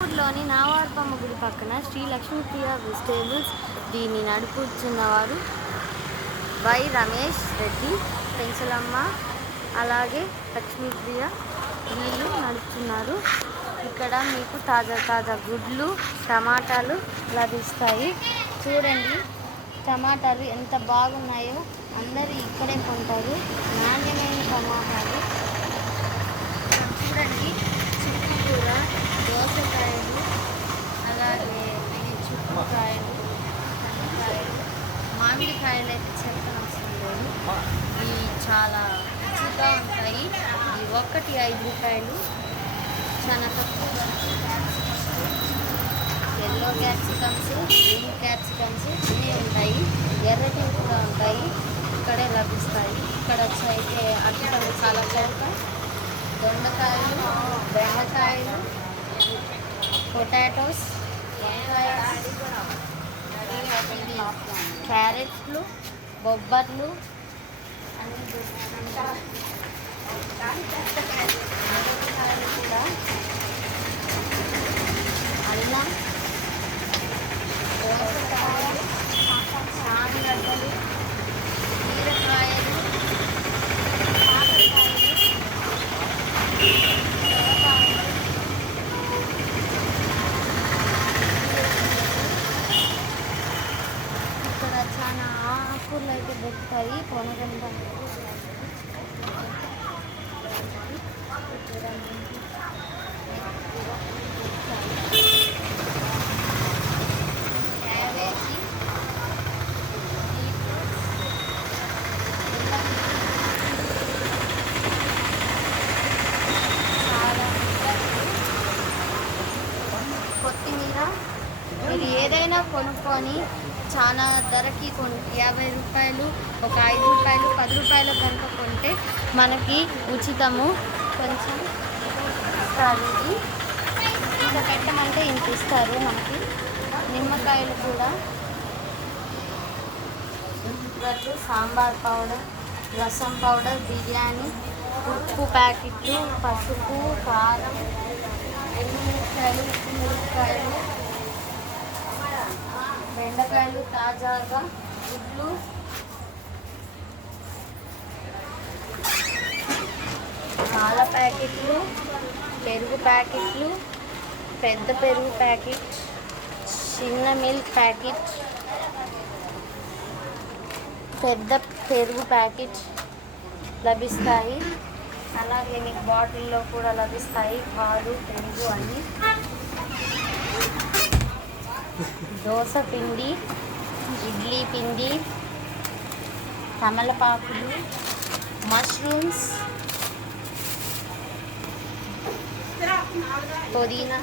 లోని నావార్పమ్మ గుడి పక్కన శ్రీ లక్ష్మీప్రియ వెజిటేబుల్స్ దీన్ని నడుపుతున్నవారు వై రమేష్ రెడ్డి పెంచలమ్మ అలాగే లక్ష్మీప్రియ వీళ్ళు నడుపుతున్నారు. ఇక్కడ మీకు తాజా తాజా గుడ్లు టమాటాలు లభిస్తాయి. చూడండి టమాటాలు ఎంత బాగున్నాయో, అందరూ ఇక్కడే కొంటారు. నాణ్యమైన టమాటాలు చూడండి. చుక్కకూర, దోసకాయలు అలాగే చుక్కకాయలు, కందికాయలు, మామిడికాయలు అయితే చెప్పడం అవసరం లేదు. ఇవి చాలా రుచిగా ఉంటాయి. ఇవి ఒక్కటి 5 రూపాయలు. చాలా తక్కువ. ఎల్లో క్యాప్సికమ్స్, గ్రీన్ క్యాప్సికమ్స్ అన్నీ ఉంటాయి. ఎర్రటి కూడా ఉంటాయి. ఇక్కడే లభిస్తాయి. ఇక్కడ వచ్చి అయితే అరటిపండు చాలా చౌక, దొండకాయలు, బెండకాయలు, పొటాటోస్, క్యారెట్లు, బొబ్బర్లు అన్నీ దొరుకుతుంటాయి. కూడా అల్లం, దోసకాయ, చారుగడ్డలు, బీరకాయలు, కాకరకాయలు, సొరకాయలు, ఇక్కడ చాలా ఆకులు అయితే దొరుకుతాయి. పొనగంట కొత్తిమీర మీరు ఏదైనా కొనుక్కొని చాలా ధరకి 50 రూపాయలు, ఒక 5 రూపాయలు, 10 రూపాయలు కనుక కొంటే మనకి ఉచితము. కొంచెం ఇస్తారు. ఇంత పెట్టమంటే ఇంత ఇస్తారు మనకి. నిమ్మకాయలు కూడా, సాంబార్ పౌడర్, రసం పౌడర్, బిర్యానీ, ఉప్పు ప్యాకెట్లు, పసుపు, కారం, ఎండుమిరపకాయలు, మిరపకాయలు, బెండకాయలు తాజాగా, గుడ్లు, పాల ప్యాకెట్లు, పెరుగు ప్యాకెట్లు, పెద్ద పెరుగు ప్యాకెట్, చిన్న మిల్క్ ప్యాకెట్, పెద్ద పెరుగు ప్యాకెట్ లభిస్తాయి. అలాగే మీకు బాటిల్లో కూడా లభిస్తాయి. పాలు, పెరుగు అన్నీ. దోశ పిండి, ఇడ్లీ పిండి, తమలపాకులు, మష్రూమ్స్, పుదీనా,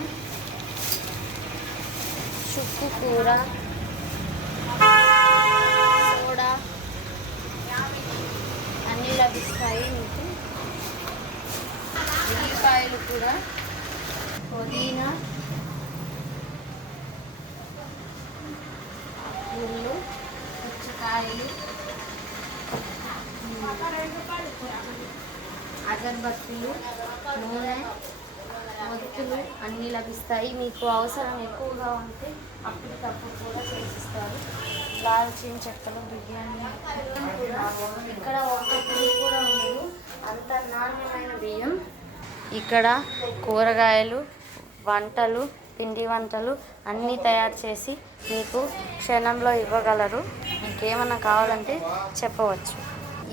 చుక్కు కూర, సోడా అన్నీ లభిస్తాయి మీకు. ఉల్లిపాయలు కూడా, పుదీనా, ఉల్లు, పుచ్చకాయలు, అగరబత్తులు, నూనె, ఒత్తులు అన్నీ లభిస్తాయి. మీకు అవసరం ఎక్కువగా ఉంటే అప్పటికప్పుడు కూడా చేసిస్తారు. దాల్చిన చెక్కలు, బిర్యానీ ఇక్కడ ఒక్క పొడి కూడా ఉండదు. అంత నాణ్యమైన బియ్యం. ఇక్కడ కూరగాయలు, వంటలు, పిండి వంటలు అన్నీ తయారు చేసి మీకు క్షణంలో ఇవ్వగలరు. మీకు ఏమన్నా కావాలంటే చెప్పవచ్చు.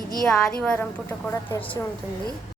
ఇది ఆదివారం పూట కూడా తెరిచి ఉంటుంది.